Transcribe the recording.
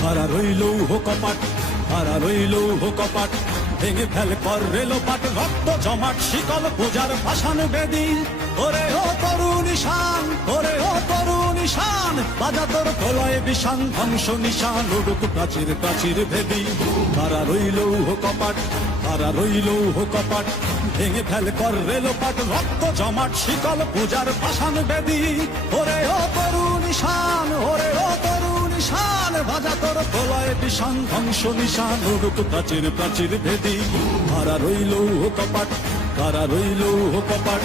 কারা রইল কপাট, কারা রইল কপাট, ভেঙে ফেল কর রেলোপাট, রক্ত জমাট শিকল পূজার ভাসান বেদি। ওরে ও তরুণ ঈশান, ওরে ও তরুণ ঈশান, বাজা তোর প্রলয় বিষান, ধ্বংস নিশান উড়ুক প্রাচীর প্রাচীর ভেদি। কারা রইল কপাট, কারা রইল কপাট, ভেঙে ফেল কর রেলোপাট, রক্ত জমাট শিকল পূজার ভাসান বেদি। ওরে ও তরুণ ঈশান, ওরে ও তরুণ ঈশান, বাজা তোর প্রলয় বিষান, ধ্বংস নিশান উড়ুক প্রাচীর প্রাচীর ভেদি। কারা রইল কপাট, কারা রইল কপাট।